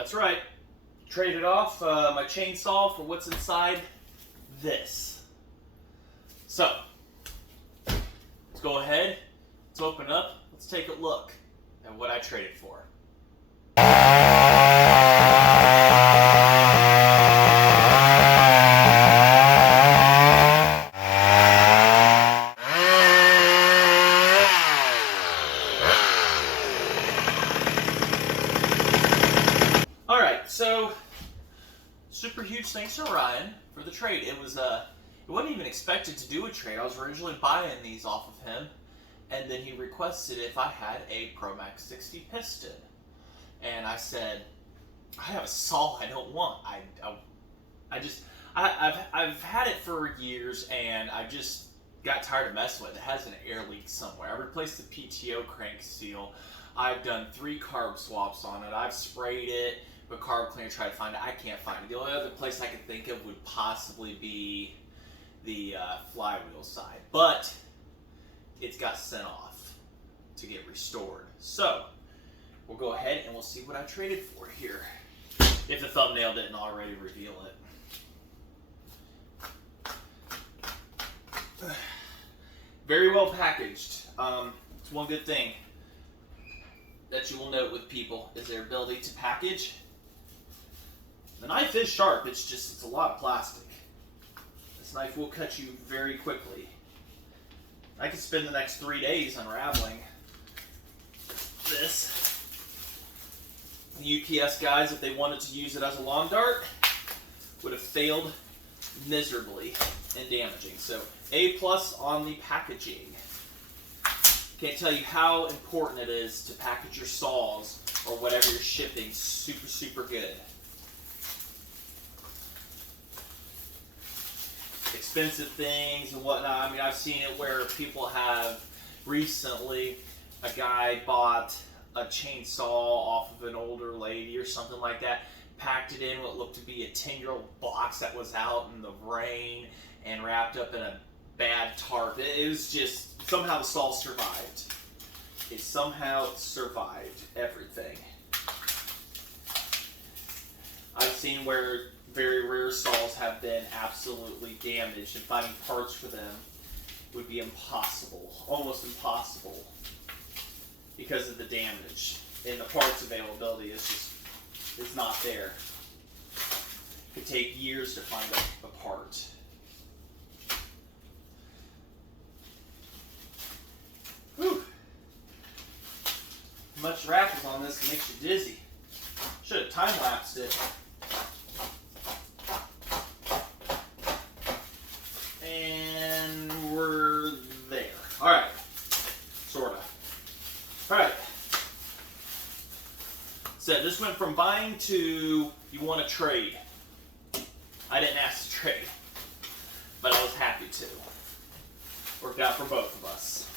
That's right. Traded off my chainsaw for what's inside this. So, let's go ahead. Let's open up. Let's take a look at what I traded for. Alright, so super huge thanks to Ryan for the trade. It wasn't even expected to do a trade. I was originally buying these off of him, and then he requested if I had a Pro Max 60 piston. And I said, I have a saw I don't want. I've had it for years, and I just got tired of messing with it. It has an air leak somewhere. I replaced the PTO crank seal. I've done 3 carb swaps on it. I've sprayed it with carb cleaner, tried to find it. I can't find it. The only other place I could think of would possibly be the flywheel side, but it's got sent off to get restored. So we'll go ahead and we'll see what I traded for here, if the thumbnail didn't already reveal it. Very well packaged. It's one good thing that you will note with people is their ability to package. The knife is sharp, it's a lot of plastic. This knife will cut you very quickly. I could spend the next 3 days unraveling this. The UPS guys, if they wanted to use it as a lawn dart, would have failed miserably and damaging. So A+ on the packaging. Can't tell you how important it is to package your saws or whatever you're shipping super, super good. Expensive things and whatnot. I mean, I've seen it where people have recently, a guy bought a chainsaw off of an older lady or something like that, packed it in what looked to be a 10-year-old box that was out in the rain and wrapped up in a bad tarp. It was just, somehow the saw survived. It somehow survived everything. I've seen where very rare saws have been absolutely damaged, and finding parts for them would be impossible, almost impossible, because of the damage. And the parts availability is not there. It could take years to find a part. Whew. Much rattles on this makes you dizzy. Should have time-lapsed it. And we're there. Alright. Sorta. Alright. So this went from buying to you want to trade. I didn't ask to trade, but I was happy to. Worked out for both of us.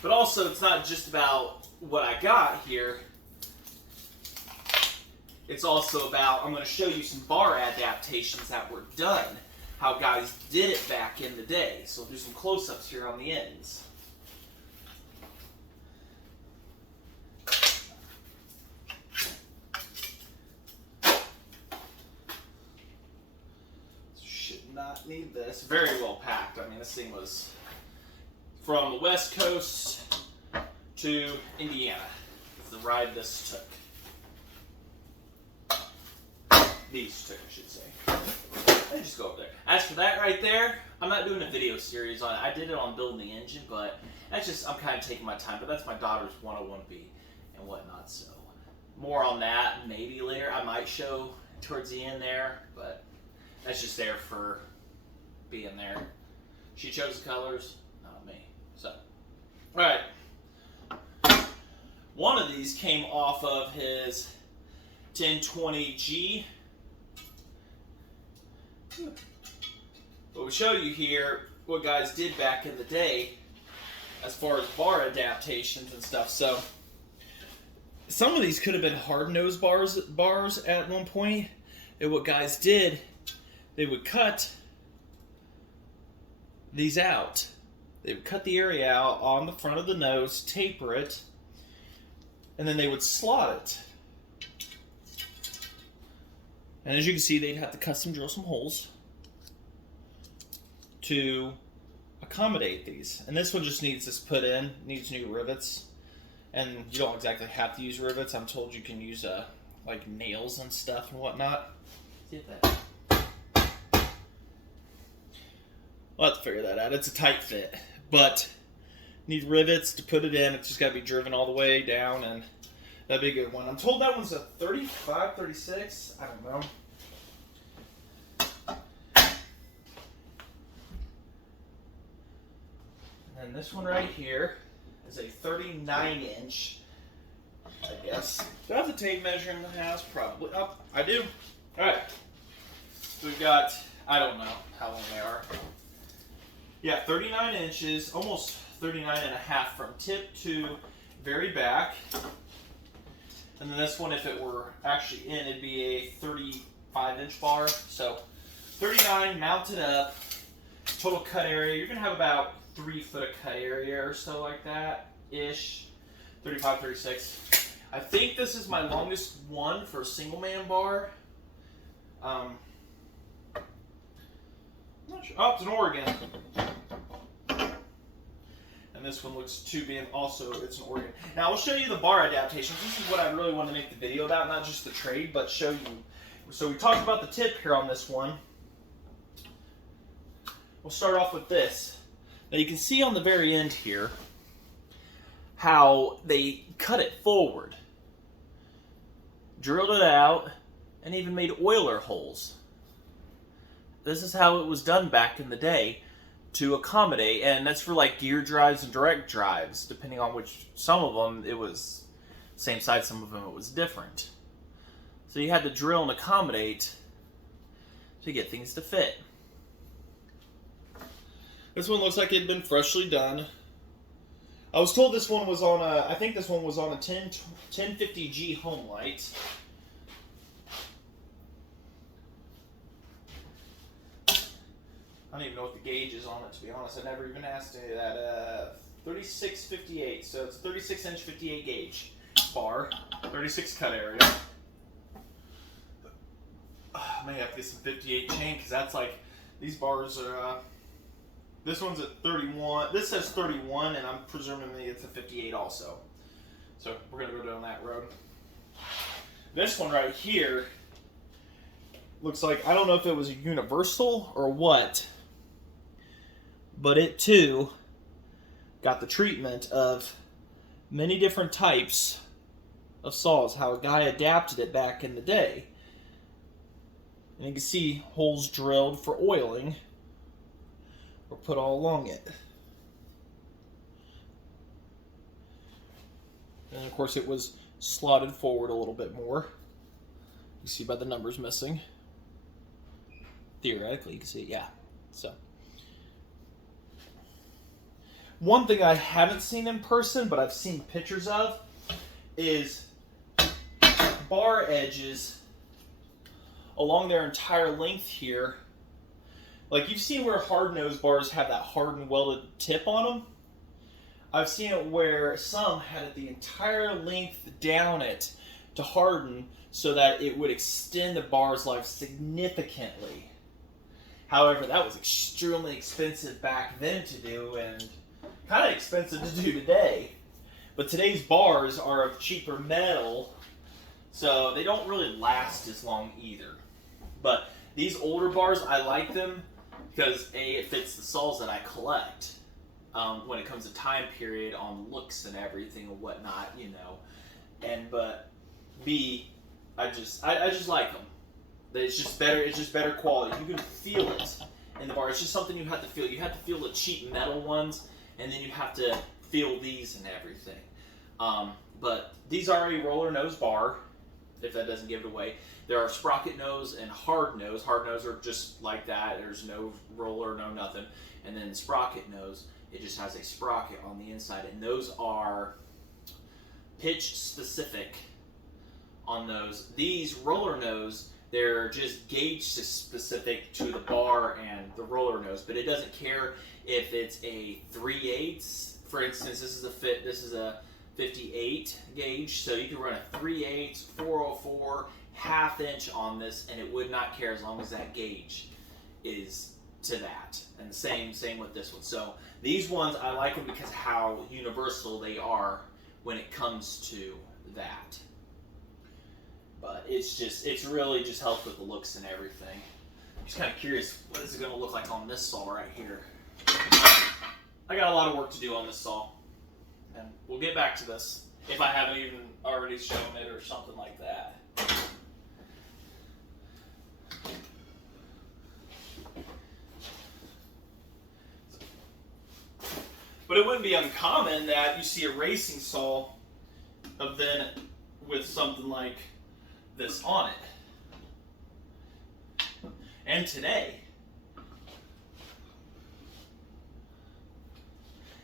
But also, it's not just about what I got here. It's also about, I'm going to show you some bar adaptations that were done, how guys did it back in the day. So I'll do some close-ups here on the ends. Should not need this. Very well packed. I mean, this thing was from the West Coast to Indiana. It's the ride this took. These two, I should say. I just go up there. As for that right there, I'm not doing a video series on it. I did it on building the engine, but that's just, I'm kind of taking my time. But that's my daughter's 101B and whatnot, so more on that maybe later. I might show towards the end there, but that's just there for being there. She chose the colors, not me. So, alright. One of these came off of his 1020G. But we'll show you here what guys did back in the day as far as bar adaptations and stuff. So some of these could have been hard nose bars at one point. And what guys did, they would cut these out They would cut the area out on the front of the nose, taper it, and then they would slot it. And as you can see, they'd have to custom drill some holes to accommodate these. And this one just needs this put in, needs new rivets. And you don't exactly have to use rivets. I'm told you can use like nails and stuff and whatnot. Get that. We'll have to figure that out. It's a tight fit, but need rivets to put it in. It's just got to be driven all the way down, and that'd be a good one. I'm told that one's a 35, 36. I don't know. And this one right here is a 39-inch, I guess. Do I have the tape measure in the house? Probably. Oh, I do. All right. So we've got, I don't know how long they are. Yeah, 39 inches, almost 39 and a half from tip to very back. And then this one, if it were actually in, it'd be a 35-inch bar. So 39 mounted up, total cut area. You're going to have about 3 foot of cut area or so like that-ish. 35, 36. I think this is my longest one for a single man bar. I'm not sure. Oh, it's an Oregon. And this one looks to be also, it's an Oregon. Now I'll show you the bar adaptations. This is what I really want to make the video about, not just the trade, but show you. So we talked about the tip here on this one. We'll start off with this. Now you can see on the very end here how they cut it forward, drilled it out, and even made oiler holes. This is how it was done back in the day to accommodate, and that's for like gear drives and direct drives, depending on which. Some of them it was same size, some of them it was different. So you had to drill and accommodate to get things to fit. This one looks like it had been freshly done. I was told this one was on a, I think this one was on a 1050G home light. I don't even know what the gauge is on it, to be honest. I never even asked any of that. 3658, so it's 36-inch 58 gauge bar, 36 cut area. I may have to get some 58 chain, because that's like, these bars are, this one's at 31. This says 31, and I'm presuming it's a 58 also. So we're going to go down that road. This one right here looks like, I don't know if it was a universal or what, but it too got the treatment of many different types of saws, how a guy adapted it back in the day. And you can see holes drilled for oiling or put all along it. And of course it was slotted forward a little bit more. You see by the numbers missing. Theoretically, you can see, yeah. So, one thing I haven't seen in person, but I've seen pictures of, is bar edges along their entire length here. Like, you've seen where hard-nosed bars have that hardened welded tip on them. I've seen it where some had it the entire length down it to harden so that it would extend the bar's life significantly. However, that was extremely expensive back then to do, and kind of expensive to do today. But today's bars are of cheaper metal, so they don't really last as long either. But these older bars, I like them because A, it fits the saws that I collect when it comes to time period on looks and everything and whatnot, you know. And but B, I just like them. It's just better. It's just better quality. You can feel it in the bar. It's just something you have to feel. You have to feel the cheap metal ones, and then you have to feel these and everything. But these are a roller nose bar, if that doesn't give it away. There are sprocket nose and hard nose. Hard nose are just like that. There's no roller, no nothing. And then sprocket nose, it just has a sprocket on the inside, and those are pitch specific on those. These roller nose, They're just gauge specific to the bar and the roller nose, but it doesn't care if it's a 3/8. For instance, this is a 58 gauge, so you can run a 3/8, 404, ½ inch on this, and it would not care as long as that gauge is to that. And the same with this one. So these ones, I like them because how universal they are when it comes to that. But it's really just helped with the looks and everything. I'm just kind of curious, what is it going to look like on this saw right here? I got a lot of work to do on this saw, and we'll get back to this if I haven't even already shown it or something like that. But it wouldn't be uncommon that you see a racing saw event with something like this on it. And today,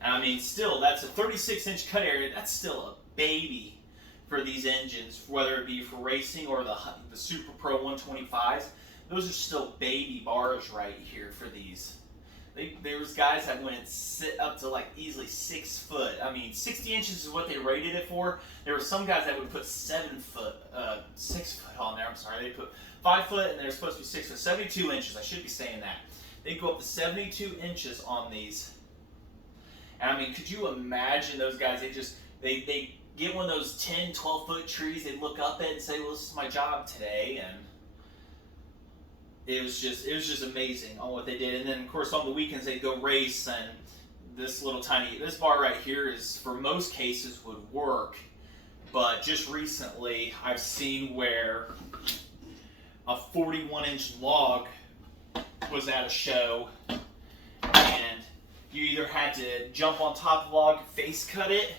I mean, still, that's a 36-inch cut area. That's still a baby for these engines, whether it be for racing or the Super Pro 125s. Those are still baby bars right here for these. There was guys that went up to like easily 6 foot. I mean, 60 inches is what they rated it for. There were some guys that would put 6 foot on there. I'm sorry, they put 5 foot and they're supposed to be 6 foot. 72 inches, I should be saying that. They go up to 72 inches on these. And I mean, could you imagine those guys? They get one of those 10, 12 foot trees. They look up at it and say, well, this is my job today. And it was just amazing on what they did. And then of course on the weekends they'd go race, and this bar right here is, for most cases, would work. But just recently I've seen where a 41-inch log was at a show, and you either had to jump on top of the log, face cut it,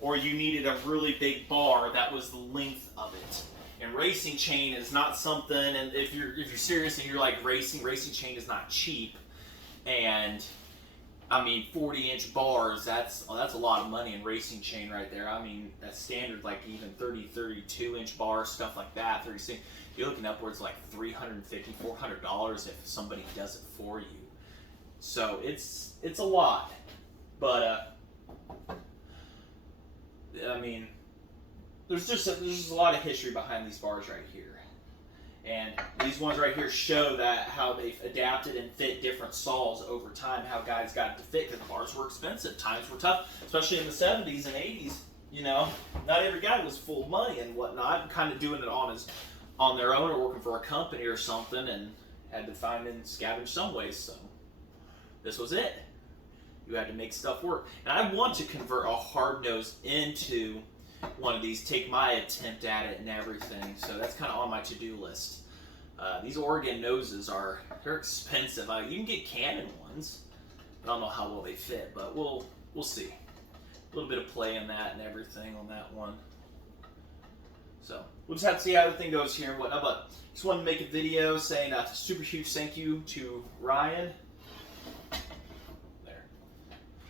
or you needed a really big bar that was the length of it. And racing chain is not something, and if you're serious and you're like racing chain is not cheap. And I mean, 40-inch bars, that's a lot of money in racing chain right there. I mean, that's standard, like even 32-inch bars, stuff like that. 36, you're looking upwards like $350, $400 if somebody does it for you. So it's a lot, but I mean, there's just a lot of history behind these bars right here, and these ones right here show that how they've adapted and fit different saws over time. How guys got it to fit, because the bars were expensive, times were tough, especially in the 70s and 80s. You know, not every guy was full of money and whatnot, kind of doing it on their own or working for a company or something, and had to find and scavenge some ways. So this was it. You had to make stuff work. And I want to convert a hard nose into one of these, take my attempt at it and everything. So that's kind of on my to-do list. These Oregon noses they're expensive. You can get Canon ones. I don't know how well they fit, but we'll see. A little bit of play in that and everything on that one. So we'll just have to see how everything goes here and whatnot. But just wanted to make a video saying a super huge thank you to Ryan.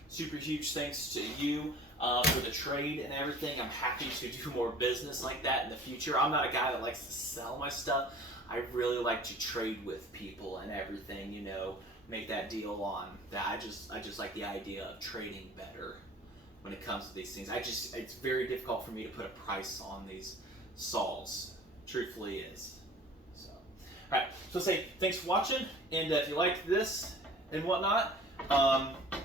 Super huge thanks to you for the trade and everything. I'm happy to do more business like that in the future. I'm not a guy that likes to sell my stuff. I really like to trade with people and everything, you know, make that deal on that. I just like the idea of trading better when it comes to these things. It's very difficult for me to put a price on these saws. Truthfully is. So, all right. So say thanks for watching, and if you like this and whatnot,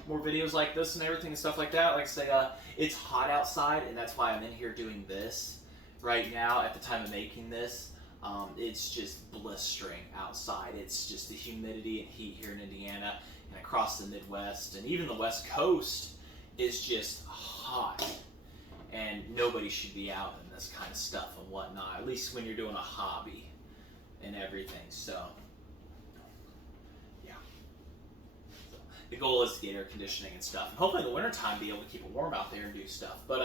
more videos like this and everything and stuff like that. Like I say, it's hot outside, and that's why I'm in here doing this right now at the time of making this. It's just blistering outside. It's just the humidity and heat here in Indiana and across the Midwest, and even the West Coast is just hot, and nobody should be out in this kind of stuff and whatnot, at least when you're doing a hobby and everything. So the goal is to get air conditioning and stuff. And hopefully in the wintertime be able to keep it warm out there and do stuff. But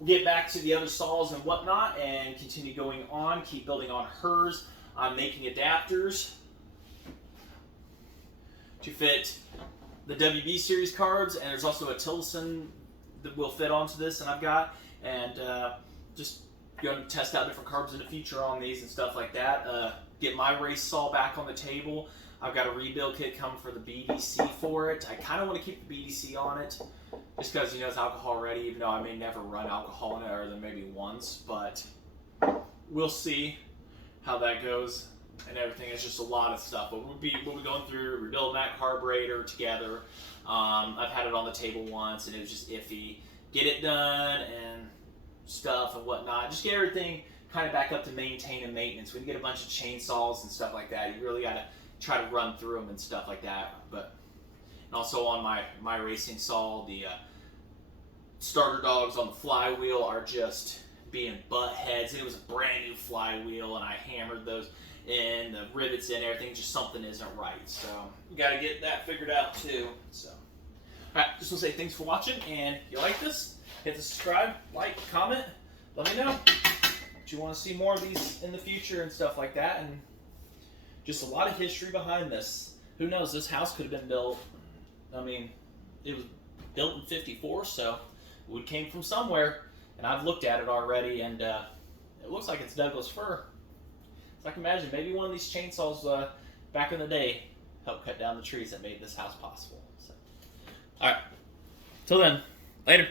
we'll get back to the other saws and whatnot and continue going on, keep building on hers. I'm making adapters to fit the WB series cards, and there's also a Tilson that will fit onto this, and I've got, and just going to test out different carbs in the future on these and stuff like that. Get my race saw back on the table. I've got a rebuild kit coming for the BDC for it. I kind of want to keep the BDC on it just because, it's alcohol ready, even though I may never run alcohol in it other than maybe once. But we'll see how that goes and everything. It's just a lot of stuff. But we'll be going through rebuilding that carburetor together. I've had it on the table once and it was just iffy. Get it done and stuff and whatnot. Just get everything kind of back up to maintain and maintenance. When you get a bunch of chainsaws and stuff like that, you really got to try to run through them and stuff like that. But and also on my racing saw, the starter dogs on the flywheel are just being butt heads. It was a brand new flywheel and I hammered those in, the rivets in, everything. Just something isn't right. So you got to get that figured out too. So alright, just want to say thanks for watching, and if you like this, hit the subscribe, like, comment, let me know if you want to see more of these in the future and stuff like that. And just a lot of history behind this. Who knows, this house could have been built, it was built in 54, so wood came from somewhere, and I've looked at it already, and it looks like it's Douglas fir. So I can imagine maybe one of these chainsaws back in the day helped cut down the trees that made this house possible. So, alright, till then, later.